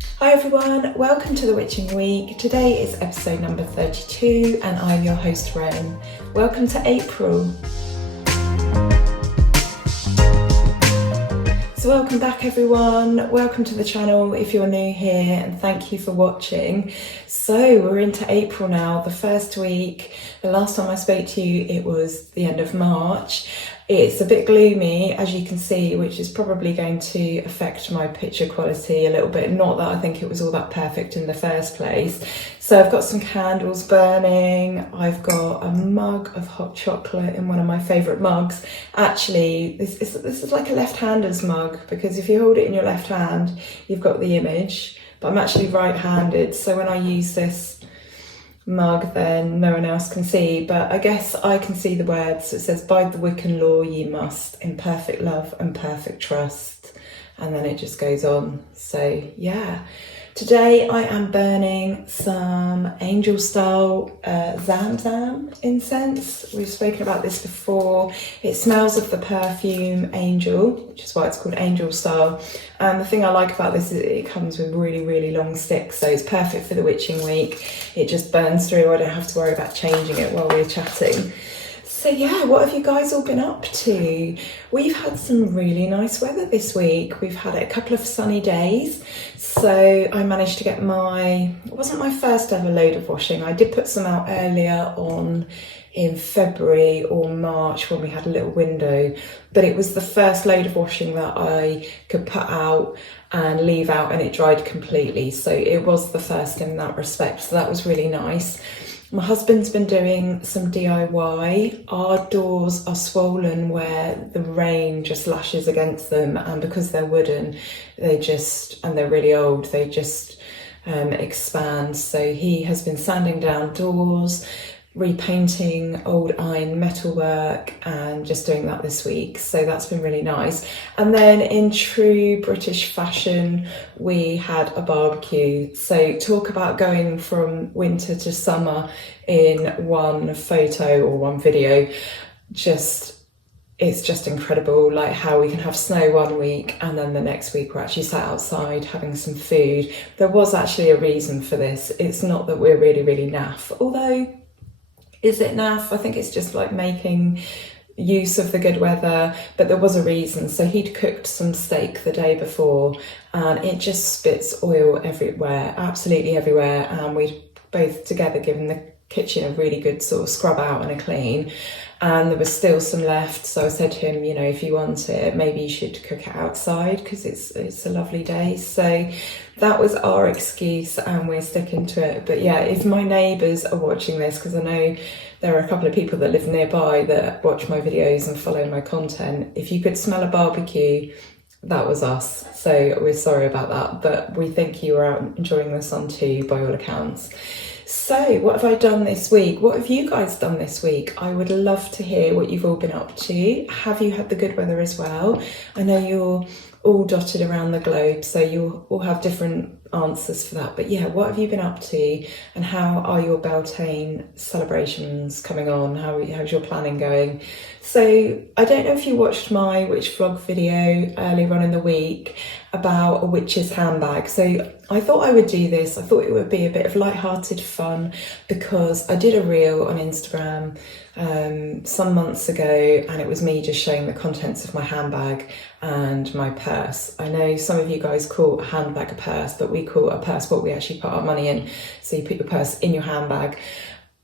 Hi everyone, welcome to the Witching Week. Today is episode number 32 and I'm your host Ren. Welcome to April. So welcome back everyone, welcome to the channel if you're new here and thank you for watching. So we're into April now, the first week. The last time I spoke to you it was the end of March. It's a bit gloomy as you can see, which is probably going to affect my picture quality a little bit. Not that I think it was all that perfect in the first place. So I've got some candles burning. I've got a mug of hot chocolate in one of my favourite mugs. Actually, this is like a left-hander's mug because if you hold it in your left hand, you've got the image. But I'm actually right-handed, so when I use this mug then no one else can see, but I guess I can see the words. It says, by the Wiccan law ye must, in perfect love and perfect trust, and then it just goes on. So yeah, today I am burning some angel style Zamzam incense. We've spoken about this before. It smells of the perfume Angel, which is why it's called angel style. And the thing I like about this is it comes with really long sticks, so it's perfect for the witching week. It just burns through. I don't have to worry about changing it while we're chatting. So yeah, what have you guys all been up to? We've had some really nice weather this week. We've had a couple of sunny days. So I managed to get it wasn't my first ever load of washing. I did put some out earlier on in February or March when we had a little window, but it was the first load of washing that I could put out and leave out and it dried completely. So it was the first in that respect. So that was really nice. My husband's been doing some DIY. Our doors are swollen where the rain just lashes against them, and because they're wooden, and they're really old, they just expand. So he has been sanding down doors, repainting old iron metalwork and just doing that this week, so that's been really nice. And then in true British fashion we had a barbecue. So talk about going from winter to summer in one photo or one video. It's just incredible, like how we can have snow one week and then the next week we're actually sat outside having some food. There was actually a reason for this. It's not that we're really naff, although is it naff? I think it's just like making use of the good weather, but there was a reason. So he'd cooked some steak the day before and it just spits oil everywhere, absolutely everywhere, and we'd both together given the kitchen a really good sort of scrub out and a clean, and there was still some left. So I said to him, you know, if you want it, maybe you should cook it outside because it's a lovely day. So that was our excuse and we're sticking to it. But yeah, if my neighbours are watching this, because I know there are a couple of people that live nearby that watch my videos and follow my content, if you could smell a barbecue, that was us. So we're sorry about that, but we think you were out enjoying the sun too by all accounts. So what have I done this week? What have you guys done this week? I would love to hear what you've all been up to. Have you had the good weather as well? I know you're all dotted around the globe, so you'll all have different answers for that. But yeah, what have you been up to and how are your Beltane celebrations coming on? How's your planning going? So I don't know if you watched my witch vlog video earlier on in the week about a witch's handbag. So I thought I would do this. I thought it would be a bit of light-hearted fun because I did a reel on Instagram some months ago and it was me just showing the contents of my handbag and my purse. I know some of you guys call a handbag a purse, but we call a purse what we actually put our money in. So you put your purse in your handbag.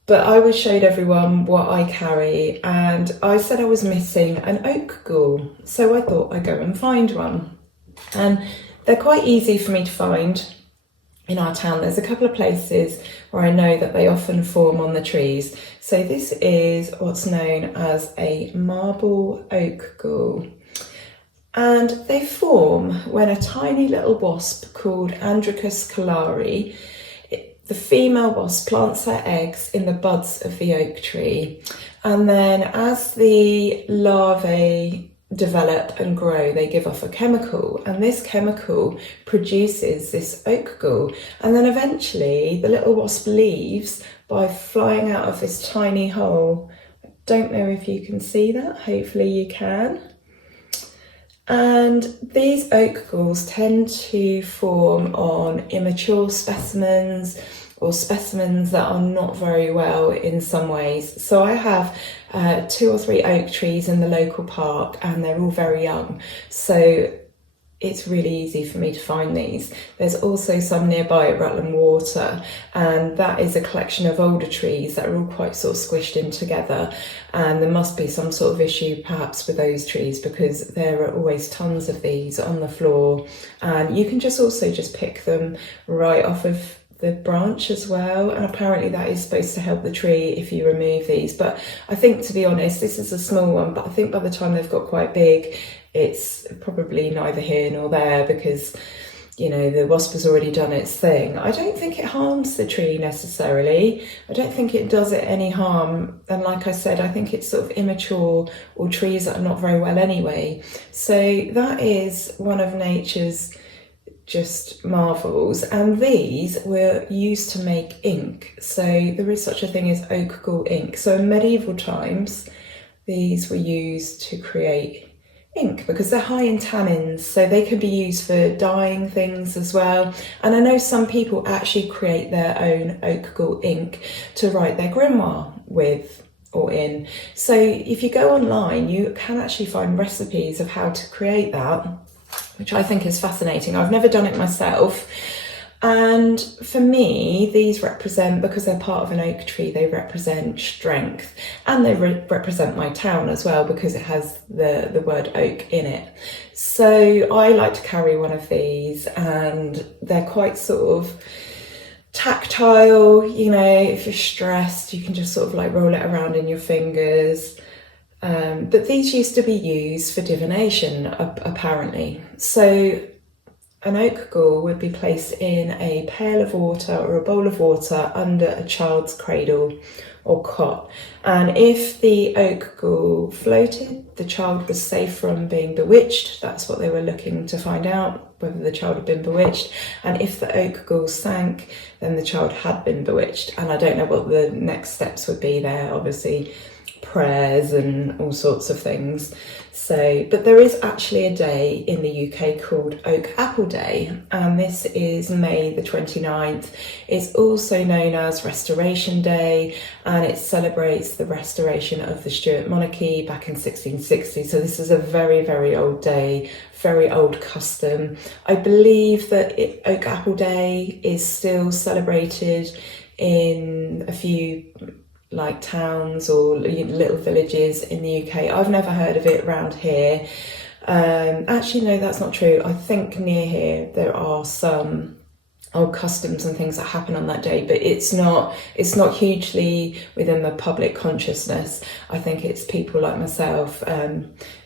But I showed everyone what I carry and I said I was missing an oak ghoul. So I thought I'd go and find one. And they're quite easy for me to find in our town. There's a couple of places where I know that they often form on the trees. So this is what's known as a marble oak ghoul. And they form when a tiny little wasp called Androcus calari, the female wasp, plants her eggs in the buds of the oak tree. And then as the larvae develop and grow, they give off a chemical, and this chemical produces this oak ghoul. And then eventually the little wasp leaves by flying out of this tiny hole. I don't know if you can see that, hopefully you can. And these oak galls tend to form on immature specimens or specimens that are not very well in some ways. So I have 2 or 3 oak trees in the local park and they're all very young. So it's really easy for me to find these. There's also some nearby at Rutland Water, and that is a collection of older trees that are all quite sort of squished in together, and there must be some sort of issue perhaps with those trees because there are always tons of these on the floor, and you can just pick them right off of the branch as well, and apparently that is supposed to help the tree if you remove these. But I think, to be honest, this is a small one, but I think by the time they've got quite big, it's probably neither here nor there because, you know, the wasp has already done its thing. I don't think it harms the tree necessarily. I don't think it does it any harm. And like I said, I think it's sort of immature or trees that are not very well anyway. So that is one of nature's just marvels, and these were used to make ink. So there is such a thing as oak gall ink. So in medieval times, these were used to create ink because they're high in tannins, so they can be used for dyeing things as well. And I know some people actually create their own oak gall ink to write their grimoire with or in. So if you go online, you can actually find recipes of how to create that, which I think is fascinating. I've never done it myself. And for me, these represent, because they're part of an oak tree, they represent strength, and they represent my town as well because it has the word oak in it. So I like to carry one of these, and they're quite sort of tactile. You know, if you're stressed, you can just sort of like roll it around in your fingers. But these used to be used for divination, apparently. So an oak gall would be placed in a pail of water or a bowl of water under a child's cradle or cot. And if the oak gall floated, the child was safe from being bewitched. That's what they were looking to find out, whether the child had been bewitched. And if the oak gall sank, then the child had been bewitched. And I don't know what the next steps would be there, obviously prayers and all sorts of things. So, but there is actually a day in the UK called Oak Apple Day, and this is May the 29th. It's also known as Restoration Day, and it celebrates the restoration of the Stuart monarchy back in 1660. So this is a very, very old day, very old custom. I believe that Oak Apple Day is still celebrated in a few like towns or little villages in the UK. I've never heard of it around here. Actually, no, that's not true. I think near here there are some old customs and things that happen on that day, but it's not hugely within the public consciousness. I think it's people like myself,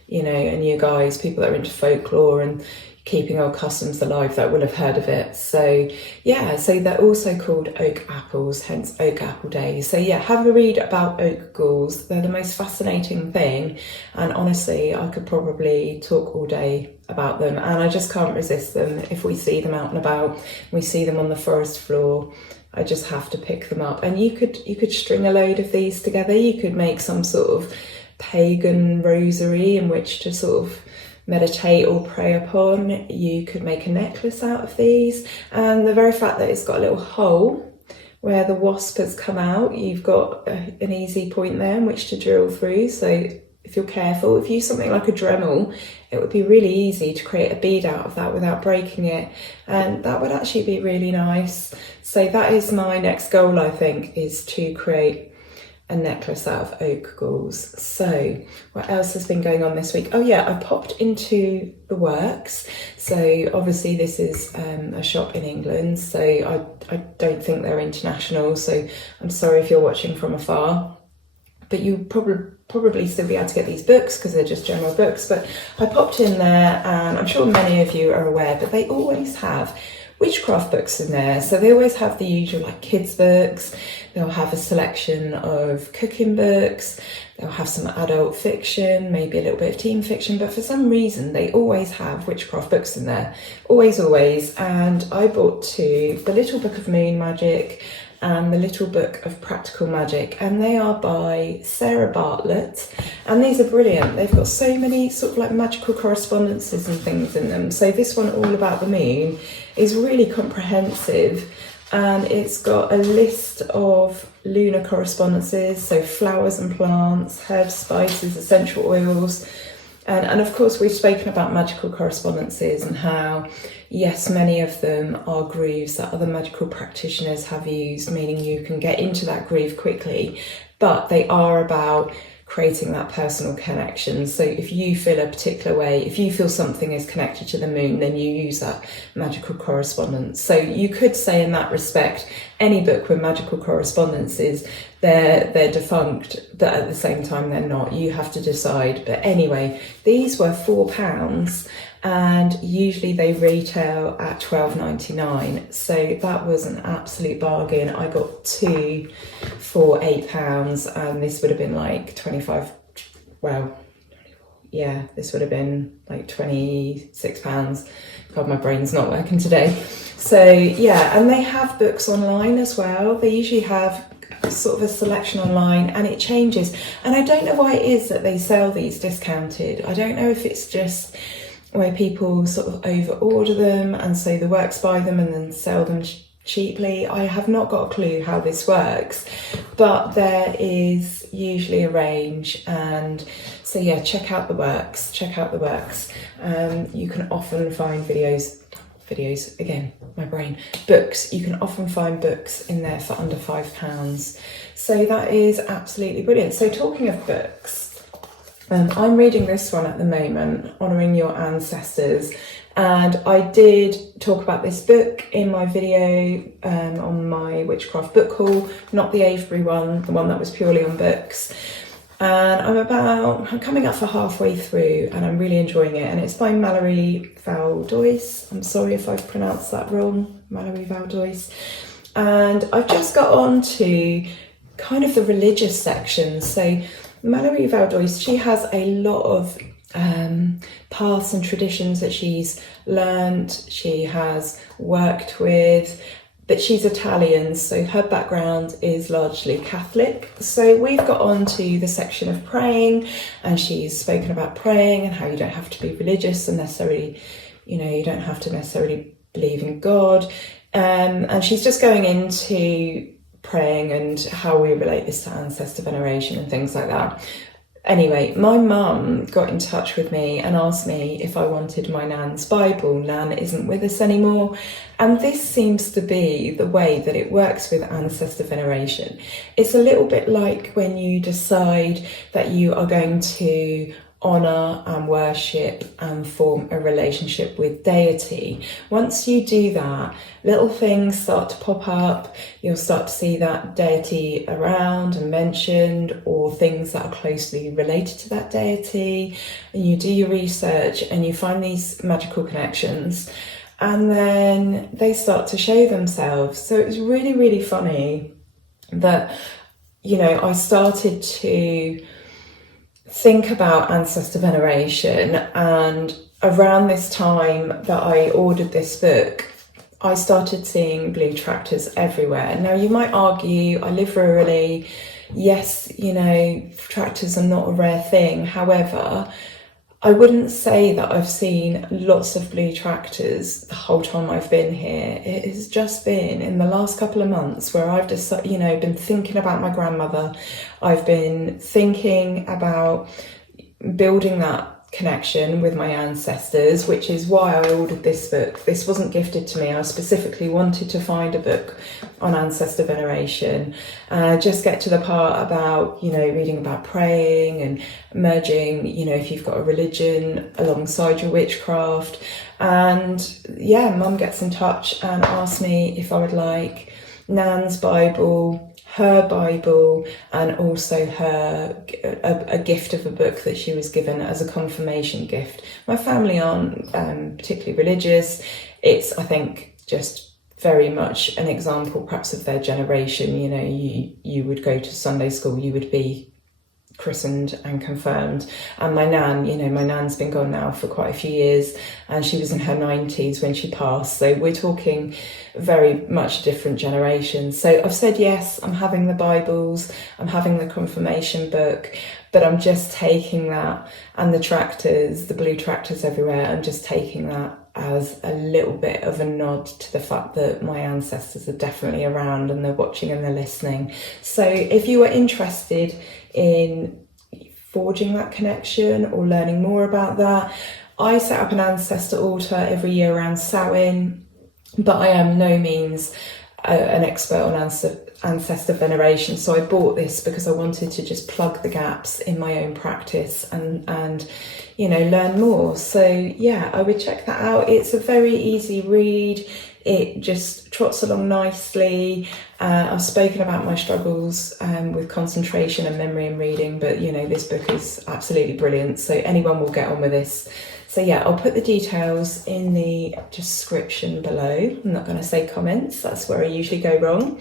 you know, and you guys, people that are into folklore and keeping old customs alive, that will have heard of it. So yeah, so they're also called oak apples, hence Oak Apple Day. So yeah, have a read about oak galls. They're the most fascinating thing, and honestly I could probably talk all day about them, and I just can't resist them. If we see them out and about, we see them on the forest floor, I just have to pick them up. And you could string a load of these together. You could make some sort of pagan rosary in which to sort of meditate or pray upon. You could make a necklace out of these, and the very fact that it's got a little hole where the wasp has come out, you've got an easy point there in which to drill through. So if you're careful, if you use something like a Dremel, it would be really easy to create a bead out of that without breaking it, and that would actually be really nice. So that is my next goal, I think, is to create a necklace out of oak galls. So what else has been going on this week? Oh yeah, I popped into the Works. So obviously this is a shop in England, so I don't think they're international, so I'm sorry if you're watching from afar, but you probably still be able to get these books because they're just general books. But I popped in there, and I'm sure many of you are aware, but they always have witchcraft books in there. So they always have the usual like kids books, they'll have a selection of cooking books, they'll have some adult fiction, maybe a little bit of teen fiction, but for some reason they always have witchcraft books in there, always. And I bought 2, The Little Book of Moon Magic and The Little Book of Practical Magic, and they are by Sarah Bartlett, and these are brilliant. They've got so many sort of like magical correspondences and things in them. So this one, All About the Moon, is really comprehensive, and it's got a list of lunar correspondences, so flowers and plants, herbs, spices, essential oils. And of course, we've spoken about magical correspondences and how, yes, many of them are grooves that other magical practitioners have used, meaning you can get into that groove quickly, but they are about creating that personal connection. So if you feel a particular way, if you feel something is connected to the moon, then you use that magical correspondence. So you could say in that respect, any book with magical correspondences, they're defunct, but at the same time they're not. You have to decide. But anyway, these were £4, and usually they retail at £12.99, so that was an absolute bargain. I got 2 for £8, and this would have been like 25, well, yeah, this would have been like £26. God, my brain's not working today. So yeah, and they have books online as well. They usually have sort of a selection online, and it changes, and I don't know why it is that they sell these discounted. I don't know if it's just where people sort of over order them and so the works buy them and then sell them cheaply. I have not got a clue how this works, but there is usually a range, and so yeah, check out the works. You can often find videos again, my brain, books. You can often find books in there for under £5, so that is absolutely brilliant. So talking of books, I'm reading this one at the moment, Honouring Your Ancestors, and I did talk about this book in my video on my witchcraft book haul, not the Avebury one, the one that was purely on books. And I'm coming up for halfway through, and I'm really enjoying it, and it's by Mallory Valdois. I'm sorry if I've pronounced that wrong, Mallory Valdois. And I've just got on to kind of the religious section. So Mallory Valdois, she has a lot of paths and traditions that she's learnt, she has worked with, but she's Italian, so her background is largely Catholic. So we've got on to the section of praying, and she's spoken about praying and how you don't have to be religious and necessarily, you don't have to necessarily believe in God. And she's just going into praying and how we relate this to ancestor veneration and things like that. Anyway, my mum got in touch with me and asked me if I wanted my Nan's Bible. Nan isn't with us anymore, and this seems to be the way that it works with ancestor veneration. It's a little bit like when you decide that you are going to honour and worship and form a relationship with deity. Once you do that, little things start to pop up. You'll start to see that deity around and mentioned, or things that are closely related to that deity, and you do your research and you find these magical connections, and then they start to show themselves. So it was really, really funny that, I started to think about ancestor veneration, and around this time that I ordered this book, I started seeing blue tractors everywhere. Now you might argue, I live rurally, yes, tractors are not a rare thing. However, I wouldn't say that I've seen lots of blue tractors the whole time I've been here. It has just been in the last couple of months where I've just, been thinking about my grandmother. I've been thinking about building that connection with my ancestors, which is why I ordered this book. This wasn't gifted to me. I specifically wanted to find a book on ancestor veneration, and I just get to the part about reading about praying and merging if you've got a religion alongside your witchcraft. And yeah, Mum gets in touch and asks me if I would like Nan's Bible, her Bible, and also a gift of a book that she was given as a confirmation gift. My family aren't particularly religious. It's, I think, just very much an example perhaps of their generation. You would go to Sunday school, you would be christened and confirmed. And my nan, my nan's been gone now for quite a few years, and she was in her 90s when she passed. So we're talking very much different generations. So I've said yes, I'm having the Bibles, I'm having the confirmation book, but I'm just taking that, and the tractors, the blue tractors everywhere, I'm just taking that as a little bit of a nod to the fact that my ancestors are definitely around and they're watching and they're listening. So if you are interested in forging that connection or learning more about that, I set up an ancestor altar every year around Samhain, but I am no means an expert on ancestor veneration. So I bought this because I wanted to just plug the gaps in my own practice and learn more. So yeah, I would check that out. It's a very easy read. It just trots along nicely. I've spoken about my struggles with concentration and memory and reading, but this book is absolutely brilliant, so anyone will get on with this. So yeah, I'll put the details in the description below. I'm not going to say comments, that's where I usually go wrong.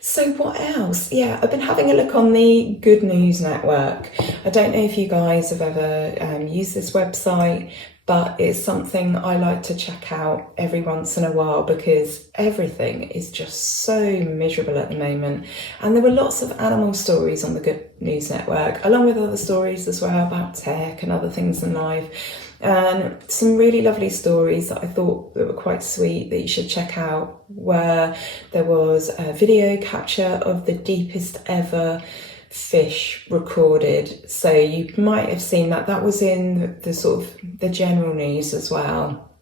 So what else? Yeah, I've been having a look on the Good News Network. I don't know if you guys have ever used this website, but it's something I like to check out every once in a while because everything is just so miserable at the moment. And there were lots of animal stories on the Good News Network, along with other stories as well about tech and other things in life. And some really lovely stories that I thought that were quite sweet that you should check out, where there was a video capture of the deepest ever fish recorded. So you might have seen that was in the sort of the general news as well,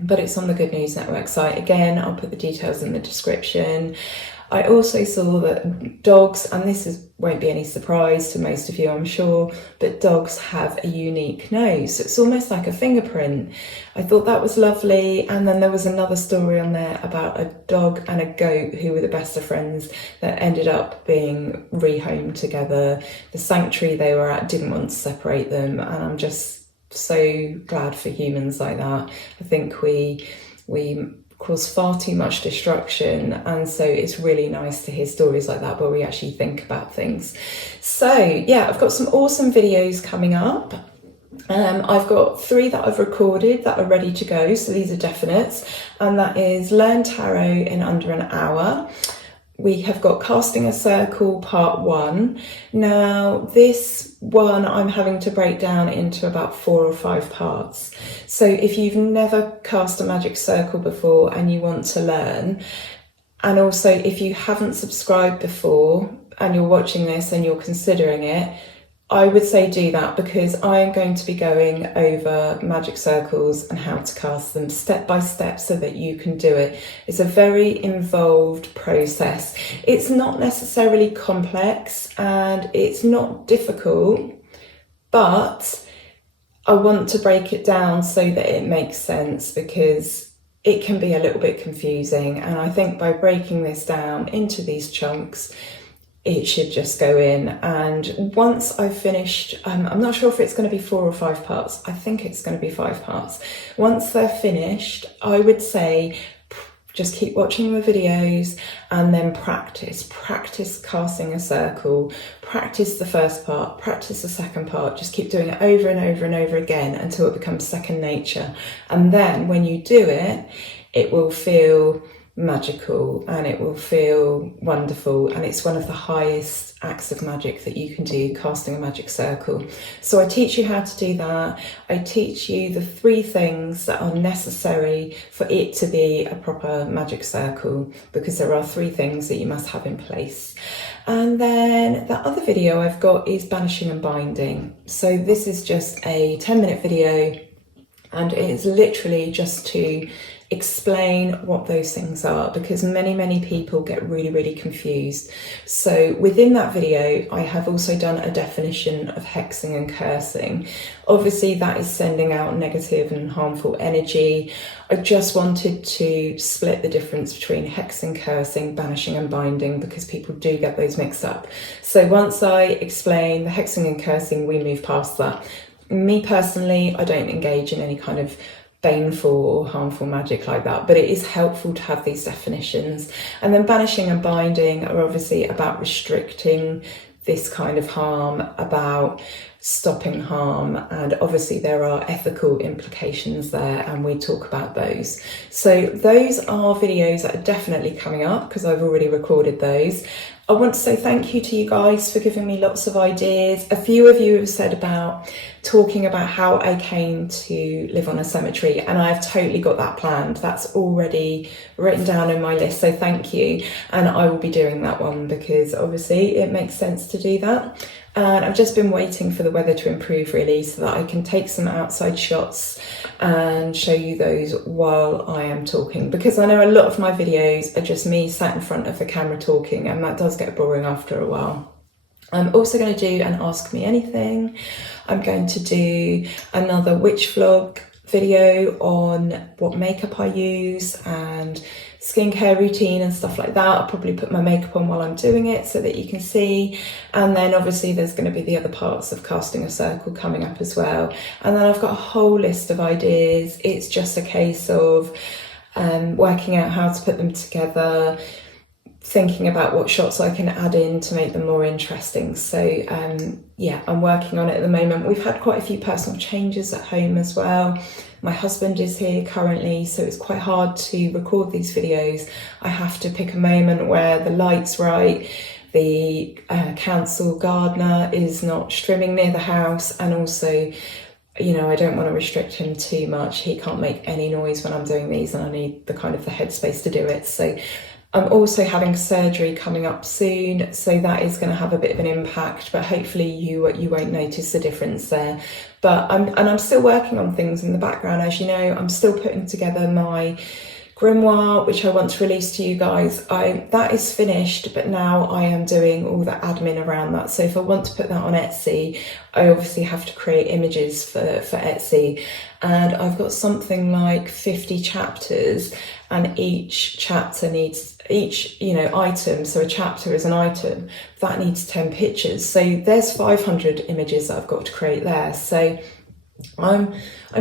but it's on the Good News Network site. Again, I'll put the details in the description. I also saw that dogs, and won't be any surprise to most of you, I'm sure, but dogs have a unique nose. It's almost like a fingerprint. I thought that was lovely. And then there was another story on there about a dog and a goat who were the best of friends that ended up being rehomed together. The sanctuary they were at didn't want to separate them, and I'm just so glad for humans like that. I think we cause far too much destruction, and so it's really nice to hear stories like that where we actually think about things. So yeah, I've got some awesome videos coming up. I've got 3 that I've recorded that are ready to go, so these are definites, and that is Learn Tarot in under an hour. We have got Casting a Circle Part 1. Now this one I'm having to break down into about 4 or 5 parts. So if you've never cast a magic circle before and you want to learn, and also if you haven't subscribed before and you're watching this and you're considering it, I would say do that, because I am going to be going over magic circles and how to cast them step by step so that you can do it. It's a very involved process. It's not necessarily complex and it's not difficult, but I want to break it down so that it makes sense, because it can be a little bit confusing. And I think by breaking this down into these chunks, it should just go in. And once I've finished, I'm not sure if it's going to be 4 or 5 parts. I think it's going to be 5 parts. Once they're finished, I would say just keep watching the videos and then practice casting a circle, practice the first part, practice the second part, just keep doing it over and over and over again until it becomes second nature. And then when you do it, it will feel magical and it will feel wonderful, and it's one of the highest acts of magic that you can do, casting a magic circle. So I teach you how to do that. I teach you the 3 things that are necessary for it to be a proper magic circle, because there are 3 things that you must have in place. And then the other video I've got is banishing and binding. So this is just a 10-minute video, and it's literally just to explain what those things are, because many people get really confused. So within that video I have also done a definition of hexing and cursing. Obviously that is sending out negative and harmful energy. I just wanted to split the difference between hexing, cursing, banishing and binding, because people do get those mixed up. So once I explain the hexing and cursing, we move past that. Me personally, I don't engage in any kind of baneful or harmful magic like that, but it is helpful to have these definitions. And then banishing and binding are obviously about restricting this kind of harm, about stopping harm, and obviously there are ethical implications there, and we talk about those. So those are videos that are definitely coming up because I've already recorded those. I want to say thank you to you guys for giving me lots of ideas. A few of you have said about talking about how I came to live on a cemetery, and I've totally got that planned. That's already written down in my list, so thank you. And I will be doing that one because obviously it makes sense to do that. And I've just been waiting for the weather to improve really so that I can take some outside shots and show you those while I am talking, because I know a lot of my videos are just me sat in front of the camera talking, and that does get boring after a while. I'm also going to do an Ask Me Anything. I'm going to do another witch vlog video on what makeup I use and skincare routine and stuff like that. I'll probably put my makeup on while I'm doing it so that you can see. And then obviously there's going to be the other parts of casting a circle coming up as well. And then I've got a whole list of ideas. It's just a case of working out how to put them together, thinking about what shots I can add in to make them more interesting. So yeah, I'm working on it at the moment. We've had quite a few personal changes at home as well. My husband is here currently, so it's quite hard to record these videos. I have to pick a moment where the light's right, the council gardener is not strimming near the house, and also, you know, I don't want to restrict him too much. He can't make any noise when I'm doing these, and I need the kind of the headspace to do it. So I'm also having surgery coming up soon, so that is going to have a bit of an impact, but hopefully you won't notice the difference there. But I'm still working on things in the background, as you know. I'm still putting together my grimoire, which I want to release to you guys. That is finished, but now I am doing all the admin around that. So if I want to put that on Etsy, I obviously have to create images for Etsy. And I've got something like 50 chapters, and each chapter needs, item, so a chapter is an item, that needs 10 pictures. So there's 500 images that I've got to create there. So I'm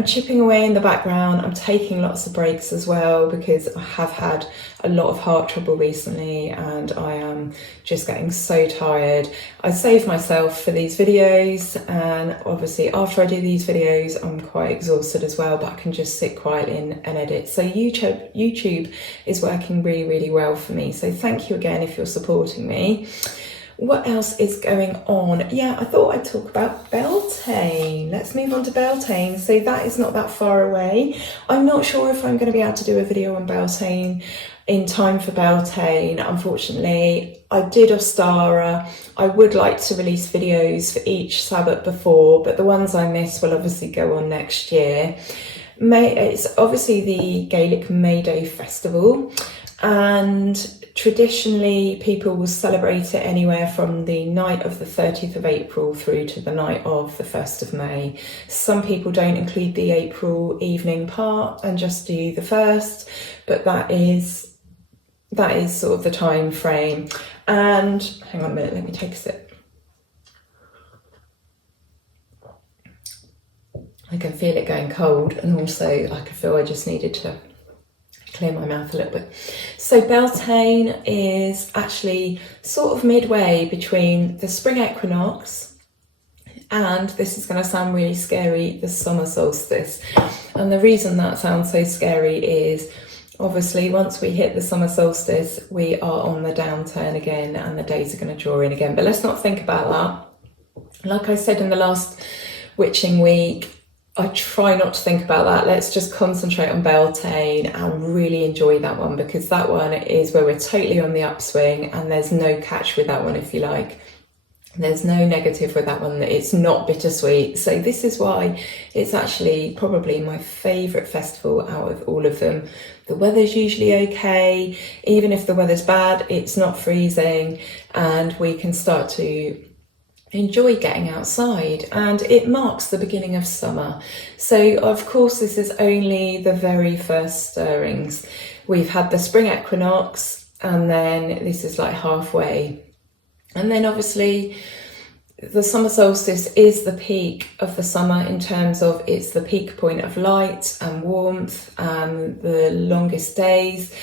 chipping away in the background. I'm taking lots of breaks as well because I have had a lot of heart trouble recently and I am just getting so tired. I save myself for these videos, and obviously after I do these videos I'm quite exhausted as well, but I can just sit quietly and edit. So YouTube is working really, really well for me. So thank you again if you're supporting me. What else is going on? Yeah, I thought I'd talk about Beltane. Let's move on to Beltane. So that is not that far away. I'm not sure if I'm going to be able to do a video on Beltane in time for Beltane. Unfortunately, I did Ostara. I would like to release videos for each Sabbath before, but the ones I missed will obviously go on next year. It's obviously the Gaelic May Day festival, and traditionally people will celebrate it anywhere from the night of the 30th of April through to the night of the 1st of May. Some people don't include the April evening part and just do the 1st, but that is sort of the time frame. And hang on a minute, let me take a sip. I can feel it going cold, and also I can feel I just needed to clear my mouth a little bit. So Beltane is actually sort of midway between the spring equinox and, this is going to sound really scary, the summer solstice. And the reason that sounds so scary is obviously once we hit the summer solstice we are on the downturn again and the days are going to draw in again. But let's not think about that. Like I said in the last witching week, I try not to think about that. Let's just concentrate on Beltane and really enjoy that one, because that one is where we're totally on the upswing and there's no catch with that one, if you like. There's no negative with that one. It's not bittersweet. So this is why it's actually probably my favourite festival out of all of them. The weather's usually okay. Even if the weather's bad, it's not freezing and we can start to enjoy getting outside, and it marks the beginning of summer. So of course this is only the very first stirrings. We've had the spring equinox and then this is like halfway, and then obviously the summer solstice is the peak of the summer in terms of it's the peak point of light and warmth and the longest days,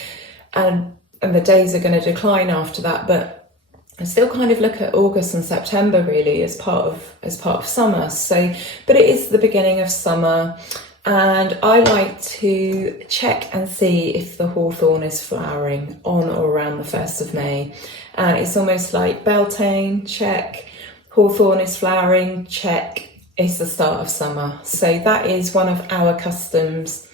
and the days are going to decline after that. But I still kind of look at August and September really as part of summer. So, but it is the beginning of summer, and I like to check and see if the hawthorn is flowering on or around the 1st of May. And it's almost like Beltane, check, hawthorn is flowering, check, it's the start of summer. So that is one of our customs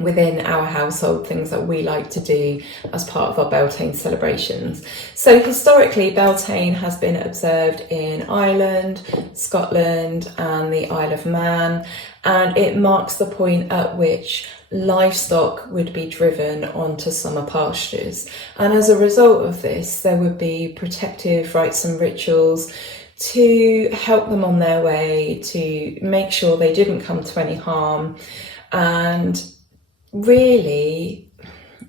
within our household, things that we like to do as part of our Beltane celebrations. So historically, Beltane has been observed in Ireland, Scotland and the Isle of Man, and it marks the point at which livestock would be driven onto summer pastures. And as a result of this, there would be protective rites and rituals to help them on their way, to make sure they didn't come to any harm. And really,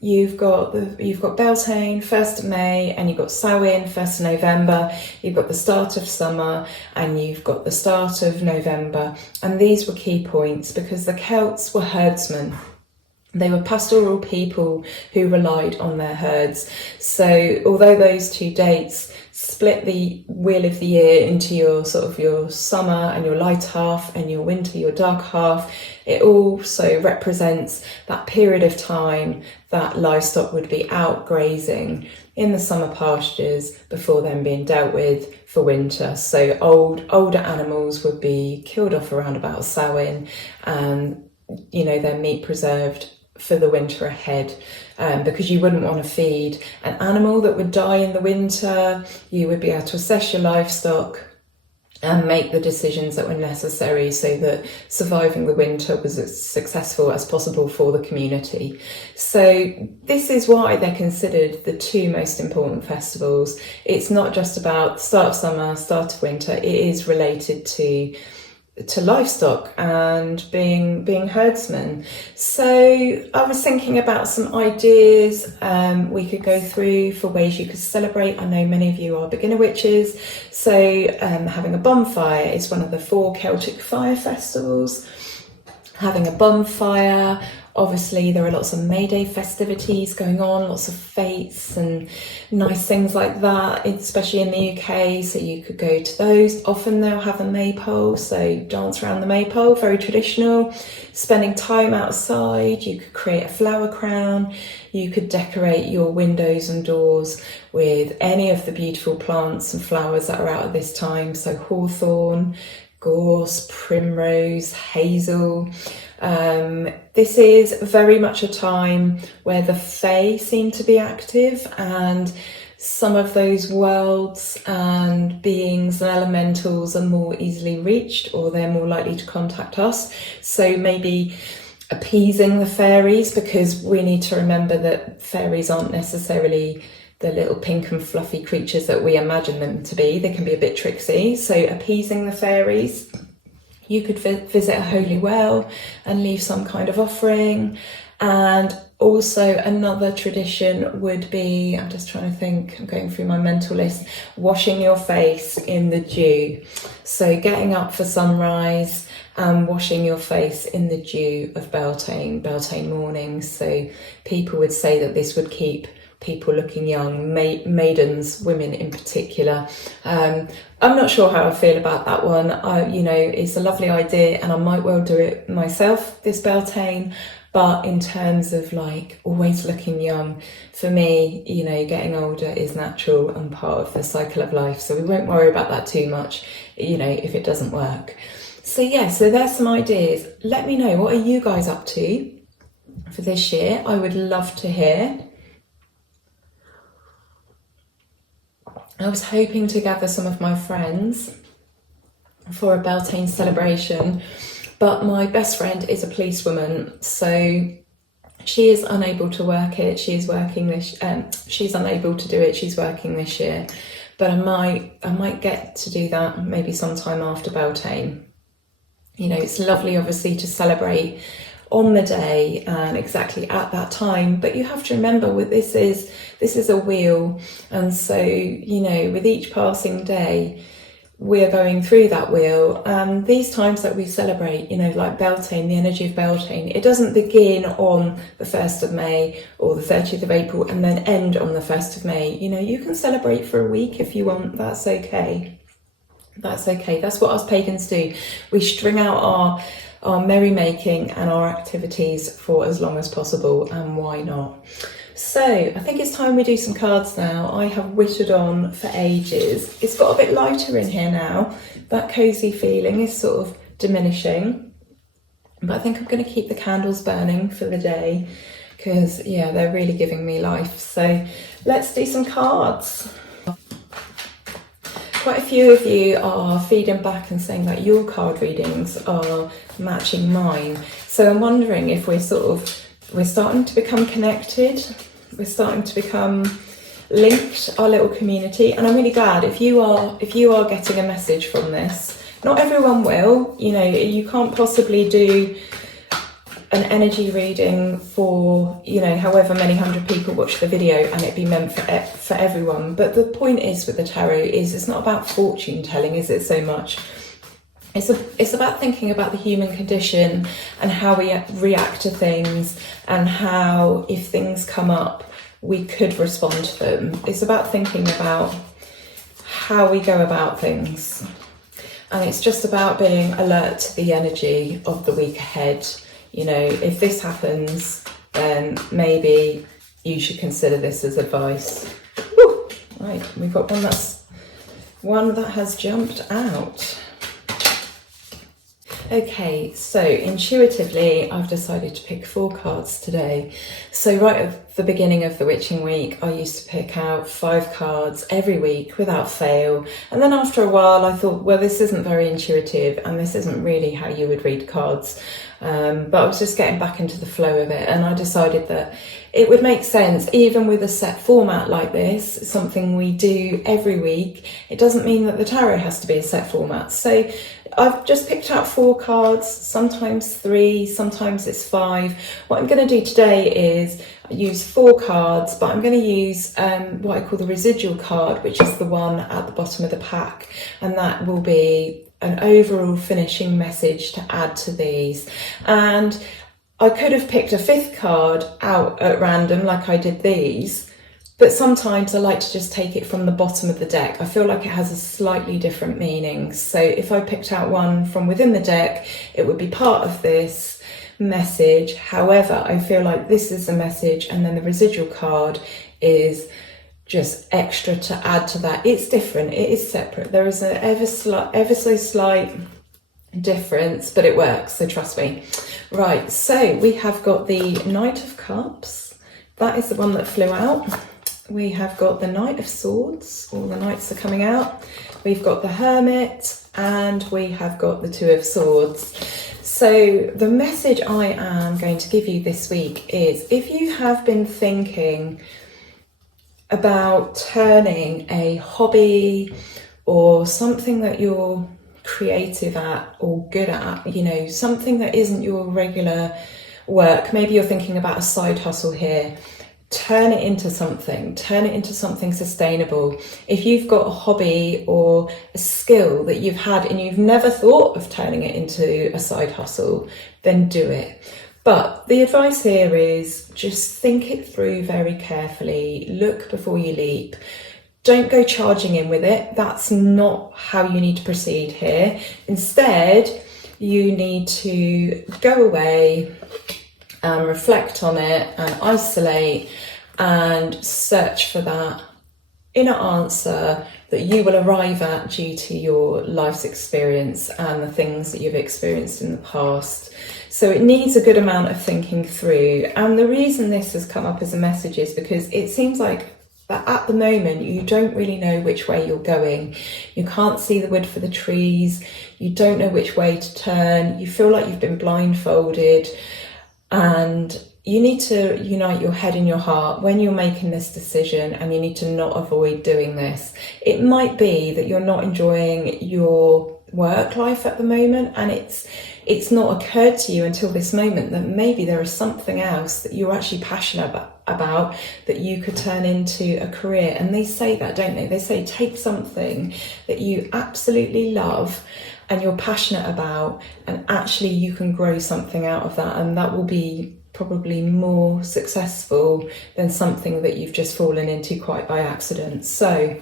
you've got Beltane, 1st of May, and you've got Samhain, 1st of November, you've got the start of summer, and you've got the start of November. And these were key points because the Celts were herdsmen. They were pastoral people who relied on their herds. So although those two dates split the wheel of the year into your summer and your light half and your winter, your dark half, it also represents that period of time that livestock would be out grazing in the summer pastures before then being dealt with for winter. So older animals would be killed off around about Samhain and, their meat preserved for the winter ahead, because you wouldn't want to feed an animal that would die in the winter. You would be able to assess your livestock and make the decisions that were necessary so that surviving the winter was as successful as possible for the community. So this is why they're considered the two most important festivals. It's not just about start of summer, start of winter. It is related to livestock and being herdsmen. So I was thinking about some ideas we could go through for ways you could celebrate. I know many of you are beginner witches, so having a bonfire is one of the 4 Celtic fire festivals. Having a bonfire, obviously there are lots of May Day festivities going on, lots of fetes and nice things like that, especially in the UK, so you could go to those. Often they'll have a maypole, so dance around the maypole, very traditional. Spending time outside, you could create a flower crown, you could decorate your windows and doors with any of the beautiful plants and flowers that are out at this time, so hawthorn, gorse, primrose, hazel. This is very much a time where the fae seem to be active, and some of those worlds and beings and elementals are more easily reached, or they're more likely to contact us. So maybe appeasing the fairies, because we need to remember that fairies aren't necessarily the little pink and fluffy creatures that we imagine them to be. They can be a bit tricksy. So appeasing the fairies. You could visit a holy well and leave some kind of offering. And also another tradition would be, I'm just trying to think, I'm going through my mental list, washing your face in the dew. So getting up for sunrise and washing your face in the dew of Beltane mornings. So people would say that this would keep people looking young, maidens, women in particular. I'm not sure how I feel about that one. It's a lovely idea and I might well do it myself this Beltane, but in terms of like always looking young, for me, getting older is natural and part of the cycle of life, so we won't worry about that too much, if it doesn't work. So there's some ideas. Let me know, what are you guys up to for this year? I would love to hear. I was hoping to gather some of my friends for a Beltane celebration, but my best friend is a policewoman, so she is unable to work it. She's unable to do it. She's working this year, but I might get to do that maybe sometime after Beltane. It's lovely, obviously, to celebrate on the day and exactly at that time, but you have to remember this is a wheel, and so with each passing day we're going through that wheel, and these times that we celebrate, you know, like Beltane, the energy of Beltane, it doesn't begin on the 1st of May or the 30th of April and then end on the 1st of May. You know, you can celebrate for a week if you want. That's okay. That's okay. That's what us pagans do. We string out our merrymaking and our activities for as long as possible, and why not? So I think it's time we do some cards now. I have whittled on for ages. It's got a bit lighter in here now. That cozy feeling is sort of diminishing, but I think I'm going to keep the candles burning for the day because, yeah, they're really giving me life. So let's do some cards. Quite a few of you are feeding back and saying that your card readings are matching mine. So I'm wondering if we're starting to become connected. We're starting to become linked, our little community. And I'm really glad if you are getting a message from this. Not everyone will, you know, you can't possibly do an energy reading for, you know, however many hundred people watch the video and it be meant for everyone. But the point is with the tarot is it's not about fortune telling, is it, so much? It's about thinking about the human condition and how we react to things, and how, if things come up, we could respond to them. It's about thinking about how we go about things. And it's just about being alert to the energy of the week ahead. You know, if this happens, then maybe you should consider this as advice. Woo! Right, we've got one that has jumped out. Okay, so intuitively, I've decided to pick 4 cards today. So right at the beginning of the witching week, I used to pick out 5 cards every week without fail. And then after a while, I thought, well, this isn't very intuitive and this isn't really how you would read cards. But I was just getting back into the flow of it, and I decided that it would make sense, even with a set format like this, something we do every week. It doesn't mean that the tarot has to be a set format. So I've just picked out 4 cards, sometimes 3, sometimes it's 5. What I'm going to do today is use 4 cards, but I'm going to use what I call the residual card, which is the one at the bottom of the pack, and that will be an overall finishing message to add to these. And I could have picked a 5th card out at random like I did these, but sometimes I like to just take it from the bottom of the deck. I feel like it has a slightly different meaning. So if I picked out one from within the deck, it would be part of this message. However, I feel like this is the message, and then the residual card is just extra to add to that. It's different, it is separate. There is an ever so slight difference, but it works, so trust me. Right, so we have got the Knight of Cups. That is the one that flew out. We have got the Knight of Swords. All the knights are coming out. We've got the Hermit, and we have got the Two of Swords. So the message I am going to give you this week is, if you have been thinking about turning a hobby or something that you're creative at or good at, you know, something that isn't your regular work, maybe you're thinking about a side hustle here, turn it into something sustainable. If you've got a hobby or a skill that you've had and you've never thought of turning it into a side hustle, then do it. But the advice here is just think it through very carefully. Look before you leap. Don't go charging in with it. That's not how you need to proceed here. Instead, you need to go away and reflect on it and isolate and search for that inner answer that you will arrive at due to your life's experience and the things that you've experienced in the past. So it needs a good amount of thinking through. And the reason this has come up as a message is because it seems like that at the moment you don't really know which way you're going. You can't see the wood for the trees. You don't know which way to turn. You feel like you've been blindfolded, and you need to unite your head and your heart when you're making this decision, and you need to not avoid doing this. It might be that you're not enjoying your work life at the moment, and it's not occurred to you until this moment that maybe there is something else that you're actually passionate about that you could turn into a career. And they say that, don't they? They say take something that you absolutely love and you're passionate about, and actually you can grow something out of that, and that will be probably more successful than something that you've just fallen into quite by accident. So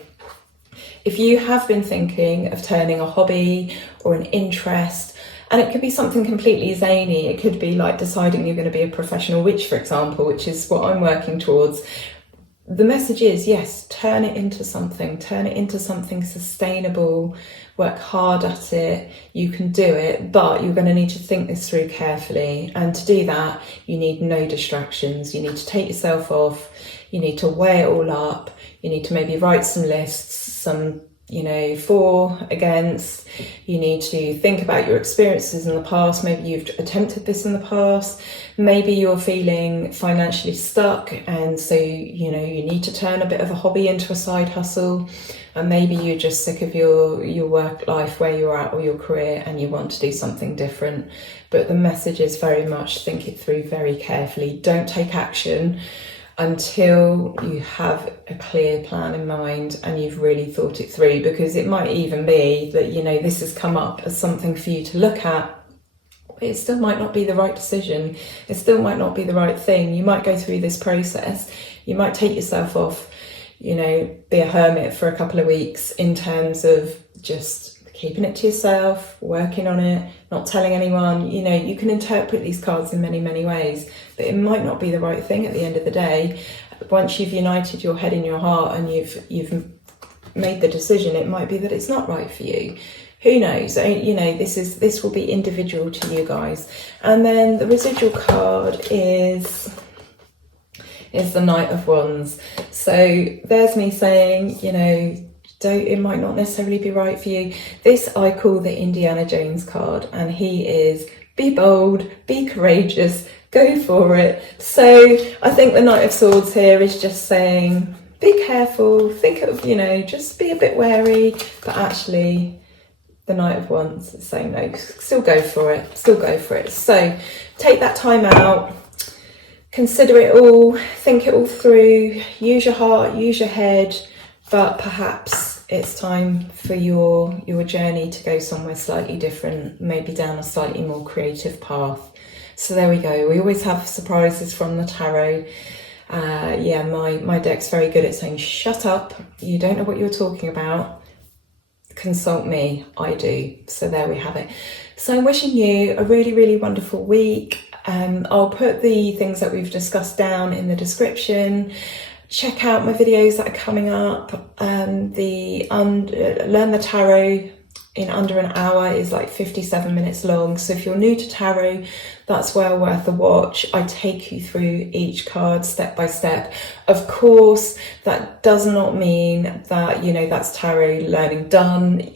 if you have been thinking of turning a hobby or an interest, and it could be something completely zany, it could be like deciding you're going to be a professional witch, for example, which is what I'm working towards. The message is, yes, turn it into something sustainable, work hard at it, you can do it, but you're going to need to think this through carefully. And to do that, you need no distractions. You need to take yourself off, you need to weigh it all up, you need to maybe write some lists, some, for, against. You need to think about your experiences in the past. Maybe you've attempted this in the past. Maybe you're feeling financially stuck, and so you need to turn a bit of a hobby into a side hustle. And maybe you're just sick of your work life where you're at, or your career, and you want to do something different. But the message is very much think it through very carefully. Don't take action until you have a clear plan in mind and you've really thought it through, because it might even be that this has come up as something for you to look at, but it still might not be the right decision. It still might not be the right thing. You might go through this process, you might take yourself off, be a hermit for a couple of weeks in terms of just keeping it to yourself, working on it, not telling anyone. You can interpret these cards in many, many ways, but it might not be the right thing at the end of the day. Once you've united your head and your heart and you've made the decision, it might be that it's not right for you. Who knows? This will be individual to you guys. And then the residual card is the Knight of Wands. So there's me saying, it might not necessarily be right for you. This I call the Indiana Jones card, and he is be bold, be courageous, go for it. So I think the Knight of Swords here is just saying, be careful, think of, just be a bit wary, but actually the Knight of Wands is saying, no, still go for it. So take that time out, consider it all, think it all through, use your heart, use your head, but perhaps it's time for your journey to go somewhere slightly different, maybe down a slightly more creative path. So there we go. We always have surprises from the tarot. My deck's very good at saying, shut up, you don't know what you're talking about, consult me, I do. So there we have it. So I'm wishing you a really, really wonderful week. I'll put the things that we've discussed down in the description. Check out my videos that are coming up. Learn the Tarot in under an hour is like 57 minutes long. So if you're new to tarot, that's well worth a watch. I take you through each card step by step. Of course, that does not mean that, that's tarot learning done.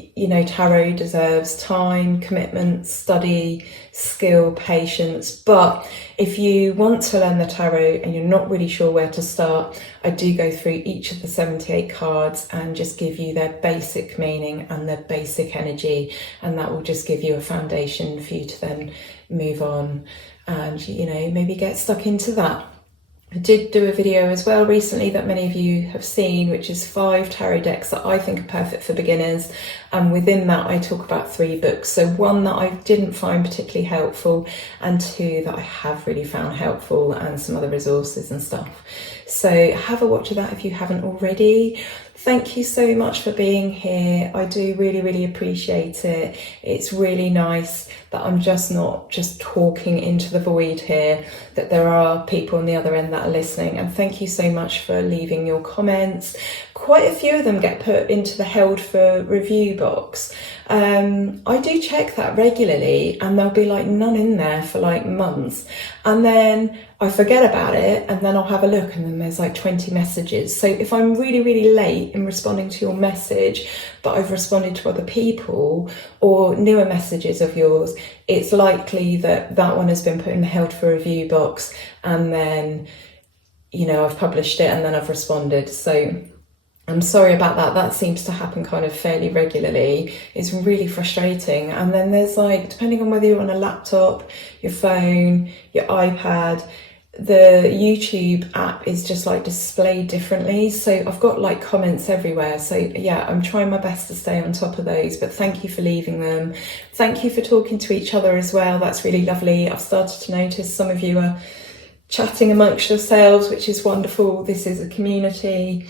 Tarot deserves time, commitment, study, skill, patience. But if you want to learn the tarot and you're not really sure where to start, I do go through each of the 78 cards and just give you their basic meaning and their basic energy, and that will just give you a foundation for you to then move on and maybe get stuck into that. I did do a video as well recently that many of you have seen, which is 5 tarot decks that I think are perfect for beginners, and within that I talk about 3 books. So 1 that I didn't find particularly helpful, and 2 that I have really found helpful, and some other resources and stuff. So have a watch of that if you haven't already. Thank you so much for being here. I do really, really appreciate it. It's really nice that I'm just not just talking into the void here, that there are people on the other end that are listening. And thank you so much for leaving your comments. Quite a few of them get put into the held for review box. I do check that regularly, and there'll be like none in there for like months. And then I forget about it, and then I'll have a look, and then there's like 20 messages. So if I'm really, really late in responding to your message, but I've responded to other people or newer messages of yours, it's likely that that one has been put in the held for review box, and then, I've published it and then I've responded. So I'm sorry about that. That seems to happen kind of fairly regularly. It's really frustrating. And then there's like, depending on whether you're on a laptop, your phone, your iPad, the YouTube app is just like displayed differently, so I've got like comments everywhere. So yeah, I'm trying my best to stay on top of those, but thank you for leaving them. Thank you for talking to each other as well. That's really lovely. I've started to notice some of you are chatting amongst yourselves, which is wonderful. This is a community.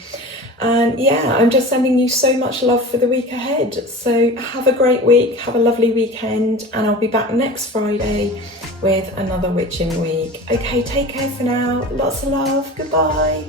And yeah, I'm just sending you so much love for the week ahead. So have a great week, have a lovely weekend, and I'll be back next Friday with another witching week. Okay, take care for now. Lots of love. Goodbye.